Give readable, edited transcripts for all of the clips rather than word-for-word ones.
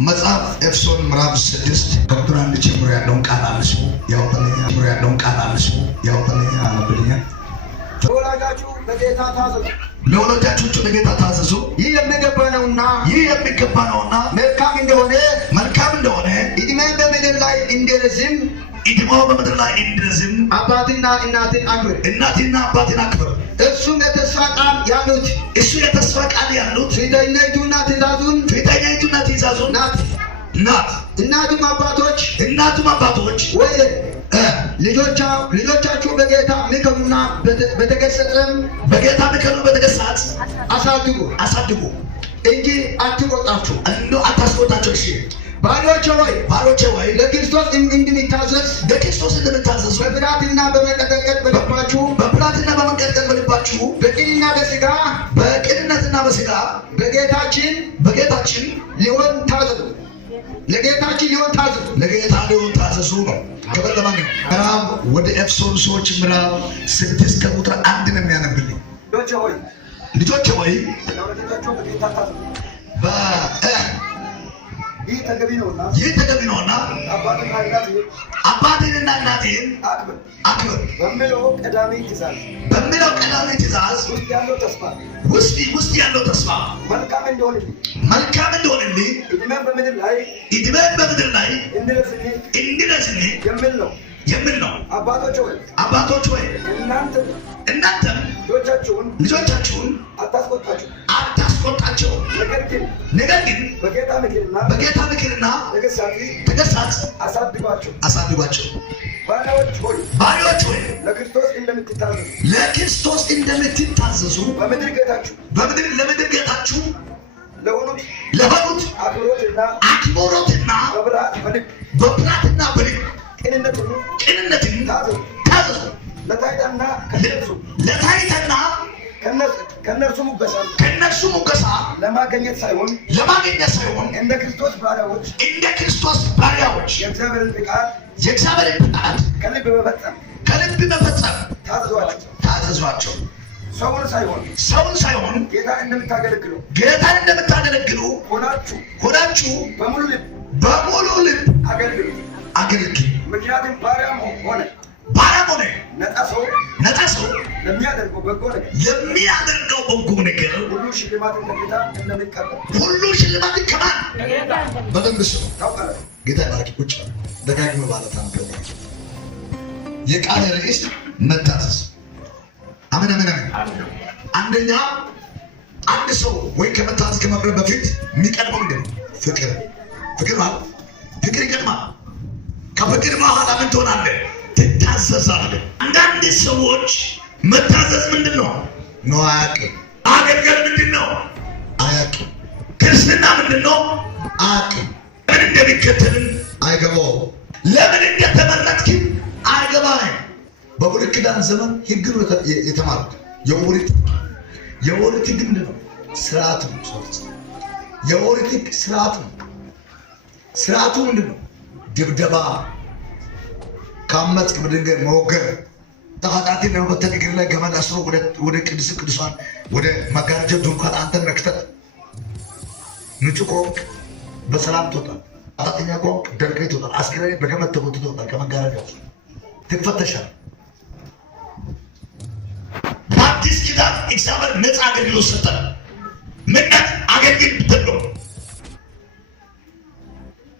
መጽሐፍ ኤፌሶን ምዕራፍ 6 ቁጥር 1 ጀምሮ ያለውን ቃል አንሱ። ለወላጆቻችሁ በጌታ ታዘዙ። ይህ የሚገባ ነውና መልካም እንደሆነ ዕድሜው በምድር ላይ እንዲረዝም አባትና እናትን አክብር። እሱም የተስፋ ቃል ያሉት ፊተኛይቱና ትእዛዙን ናት። እናቱም አባቶች ወይ ልጆቻችሁ በጌታ ምከሩና በጌታ በተገሳጽ አሳድጉ እንጂ አታስቆጣቸው። እሺ ባሪያዎቼ ሆይ ለክርስቶስ እንደምታዘዙ በፍርሃትና በመንቀጥቀጥ በልባችሁ በቅንነትና በሥጋ በጌታችን ሊሆን ታዘዙ። ለጌታ ሊሆን ታዘዙ ነው። ክብር ለማን? ምዕራፍ ወደ ኤፌሶን ሰዎች ምዕራፍ 6 ከቁጥር 1 ነው የሚያነብልኝ። ልጆቼ ሆይ ይህ ተገቢ ነውና አባቴንና እናቴን አክብር በሚለው ቀዳሚ ትእዛዝ ውስጥ ያለው ተስፋ መልካም እንደሆነልኝ ዕድሜን በምድር ላይ እንዲረዝልኝ የሚል ነው። አባቶች ሆይ እናንተም ልጆቻችሁን አታስቆጣቸው፣ ነገር ግን በጌታ ምክርና ተገሳጽ አሳድጓቸው። ባሪያዎች ሆይ ለክርስቶስ እንደምትታዘዙ ለምድር ጌታችሁ ለሆኑት አክብሮትና በፍርሃትና በልብ ቅንነትን ታዘዙ። ለታይታና ከነርሱ ሙገሳ ለማግኘት ሳይሆን እንደ ክርስቶስ ባሪያዎች የእግዚአብሔርን ፍቃድ ከልብ በመፈጸም ታዘዟቸው። ሰውን ሳይሆን ጌታን እንደምታገለግሉ ሆናችሁ በሙሉ ልብ አገልግሉ። ምክንያቱም ባሪያም ሆነ ነፃ ሰው ለሚያደርገው በጎ ነገር ሁሉ ሽልማትን ከጌታ እንደሚቀበል ከማን በደንብ ሰው ታውቃለህ። ጌታ ይባርክ። ቁጭ ደጋግመህ ማለት አንተ የቃል ርዕስ መታዘዝ። አሜን። አንደኛ አንድ ሰው ወይ ከመታዘዝ ከመቅረብ በፊት የሚቀድመው ምንድን ነው? ፍቅር ማለት ፍቅር ይቀድማል። ከፍቅር በኋላ ምን ትሆናለህ? ትታዘዛለህ። አንዳንድ ሰዎች መታዘዝ ምንድን ነው አያውቅም። አገልገል ምንድን ነው አያውቅም። ክርስትና ምንድን ነው አያውቅም። ለምን እንደሚከተልን አይገባውም። ለምን እንደተመረጥክም አይገባህም። በብሉይ ኪዳን ዘመን ሕግ ነው የተማሩት። የኦሪት ሕግ ምንድን ነው? ስርዓት ነው። የኦሪት ሕግ ስርዓት ነው። ስርዓቱ ምንድን ነው? ድብደባ፣ ካመጽ በድንጋይ መወገር፣ ተፋጣትን ለመበተን እግር ላይ ገመድ አስሮ ወደ ቅድስት ቅዱሳን ወደ መጋረጃ ድንኳን አንተን መክተት። ንጹህ ከሆንክ በሰላም ትወጣለህ። ኃጢአተኛ ከሆንክ ደርቀህ ትወጣለህ። አስክሬን በገመድ ተጎትተህ ትወጣለህ። ከመጋረጃ ትፈተሻለህ። በአዲስ ኪዳን እግዚአብሔር ነፃ አገልግሎት ሰጠን። ምነት አገልግል ብትሎ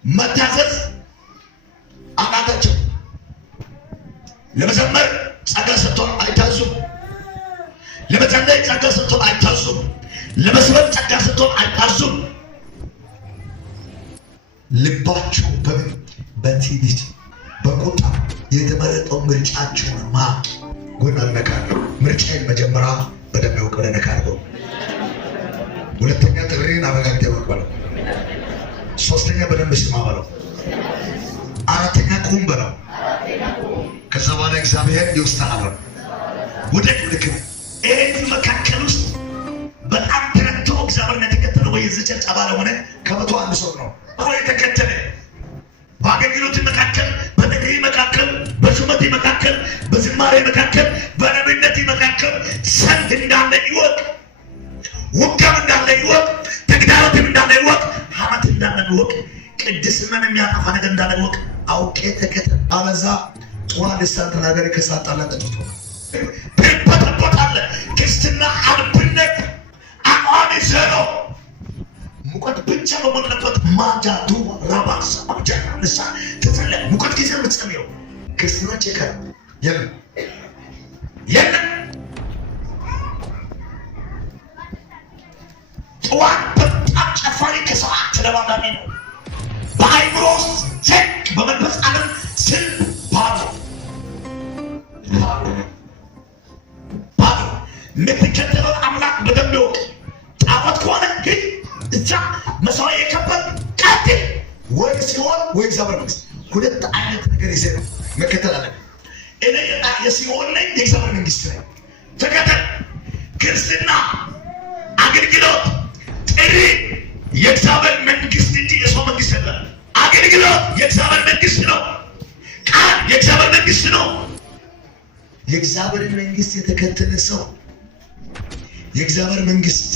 መታዘዝ አቃታቸው። ለመዘመር ጸጋ ሰጥቶን አይታዙም። ለመጸለይ ጸጋ ሰጥቶን አይታዙም። ለመስበክ ጸጋ ሰጥቶን አይታዙም። ልባቸው በትዕቢት በቁጣ የተመረጠው ምርጫቸውን ጎን አልነካለሁ። ምርጫዬን መጀመሪያ በደንብ ያውቀው ነካለሁ። ሁለተኛ ጥሪን አረጋግጠ ያውቀው። ሶስተኛ በደንብ ስማ በለው። አራተኛ ቁም በለው። ከዛ በኋላ እግዚአብሔር ይወስዳል። ወደ ልክ ኤት መካከል ውስጥ በጣም ተረቶ እግዚአብሔርን የተከተለ ወይ የዘጨጫ ባለ ሆነ ከመቶ አንድ ሰው ነው ወይ የተከተለ በአገልግሎት መካከል፣ በነገሪ መካከል፣ በሹመት መካከል፣ በዝማሬ መካከል፣ በነብይነት መካከል ይወቅ፣ ሰልፍ እንዳለ ይወቅ፣ ውጊያም እንዳለ ይወቅ፣ ተግዳሮትም እንዳለ ይወቅ፣ ሐሜት እንዳለ ይወቅ፣ ቅድስናን የሚያጠፋ ነገር እንዳለ ይወቅ። አውቄ ተከተል። አለዛ ጥዋ ልሳን ተናገሪ ከሳጣላ ጠጥቶ ትበጠበጣለህ። ክርስትና አልብነት አቋሚ ዜሮ ሙቀት ብቻ በሞላበት ማጃ ዱባ ራባሳ ማጃና ንሳ ተተለ ሙቀት ጊዜ የምትጸልየው ክርስትና ቸከር የለም የለም። ጥዋት በጣም ጨፋሪ ከሰዓት ተለባዳሚ ነው። በአይምሮ ጀክ በመንፈስ ዓለም ስል ባዶ የምትከተለው አምላክ በደንብ ይወቅ። ጣዖት ከሆነ ግን እዛ መስዋዕት የከበል ቀጥል። ወይ ሲሆን ወይ እግዚአብሔር መንግስት ሁለት አይነት ነገር ይዘህ መከተል አለ። እኔ የሲሆን ነኝ፣ የእግዚአብሔር መንግስት ነኝ። ተከተል። ክርስትና አገልግሎት ጥሪ የእግዚአብሔር መንግስት እንጂ የሰው መንግስት አይደለም። አገልግሎት የእግዚአብሔር መንግስት ነው። ቃል የእግዚአብሔር መንግስት ነው። የእግዚአብሔር መንግስት የተከተለ ሰው የእግዚአብሔር መንግስት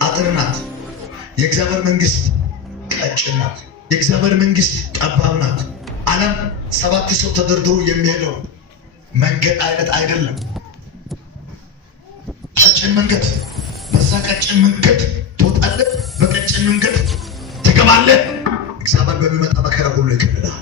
አጥር ናት። የእግዚአብሔር መንግስት ቀጭን ናት። የእግዚአብሔር መንግስት ጠባብ ናት። ዓለም 7 ሰው ተደርድሮ የሚሄደው መንገድ አይነት አይደለም። ቀጭን መንገድ፣ በዛ ቀጭን መንገድ ትወጣለህ፣ በቀጭን መንገድ ትገባለህ። እግዚአብሔር በሚመጣ መከራ ሁሉ ይከለላል።